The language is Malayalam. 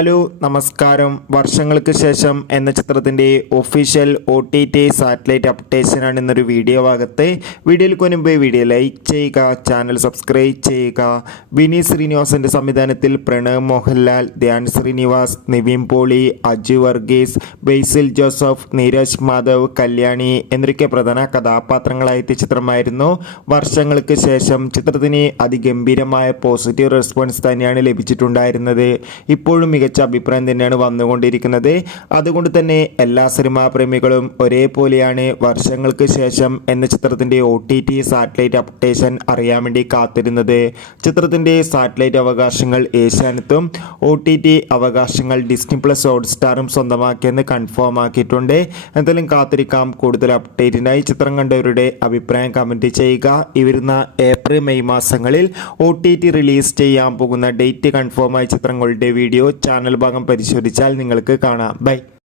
ഹലോ നമസ്കാരം. വർഷങ്ങൾക്ക് ശേഷം എന്ന ചിത്രത്തിൻ്റെ ഒഫീഷ്യൽ OTT സാറ്റലൈറ്റ് അപ്ഡേഷനാണ് ഇന്നൊരു വീഡിയോ ഭാഗത്ത്. വീഡിയോയിൽ മുൻപ് വീഡിയോ ലൈക്ക് ചെയ്യുക, ചാനൽ സബ്സ്ക്രൈബ് ചെയ്യുക. വിനീത് ശ്രീനിവാസൻ്റെ സംവിധാനത്തിൽ പ്രണവ് മോഹൻലാൽ, ധ്യാൻ ശ്രീനിവാസ്, നിവിൻ പോളി, അജു വർഗീസ്, ബേസിൽ ജോസഫ്, നീരജ് മാധവ്, കല്യാണി എന്നൊക്കെ പ്രധാന കഥാപാത്രങ്ങളായ ചിത്രമായിരുന്നു. വർഷങ്ങൾക്ക് ശേഷം ചിത്രത്തിന് അതിഗംഭീരമായ പോസിറ്റീവ് റെസ്പോൺസ് തന്നെയാണ് ലഭിച്ചിട്ടുണ്ടായിരുന്നത്. ഇപ്പോഴും മികച്ച അഭിപ്രായം തന്നെയാണ് വന്നുകൊണ്ടിരിക്കുന്നത്. അതുകൊണ്ട് തന്നെ എല്ലാ സിനിമാ പ്രേമികളും ഒരേപോലെയാണ് വർഷങ്ങൾക്ക് ശേഷം എന്ന ചിത്രത്തിൻ്റെ OTT സാറ്റലൈറ്റ് അപ്ഡേഷൻ അറിയാൻ വേണ്ടി കാത്തിരുന്നത്. ചിത്രത്തിൻ്റെ സാറ്റലൈറ്റ് അവകാശങ്ങൾ ഏഷ്യാനെറ്റും OTT അവകാശങ്ങൾ ഡിസ്നി പ്ലസ് ഹോട്ട്സ്റ്റാറും സ്വന്തമാക്കിയെന്ന് കൺഫേം ആക്കിയിട്ടുണ്ട്. എന്തായാലും കാത്തിരിക്കാം. കൂടുതൽ അപ്ഡേറ്റിനായി ചിത്രം കണ്ടവരുടെ അഭിപ്രായം കമൻറ്റ് ചെയ്യുക. ഈ വരുന്ന ഏപ്രിൽ മെയ് മാസങ്ങളിൽ OTT റിലീസ് ചെയ്യാൻ പോകുന്ന ഡേറ്റ് കൺഫേമായ ചിത്രങ്ങളുടെ വീഡിയോ ചാനൽ ഭാഗം പരിശോധിച്ചാൽ നിങ്ങൾക്ക് കാണാം. ബൈ.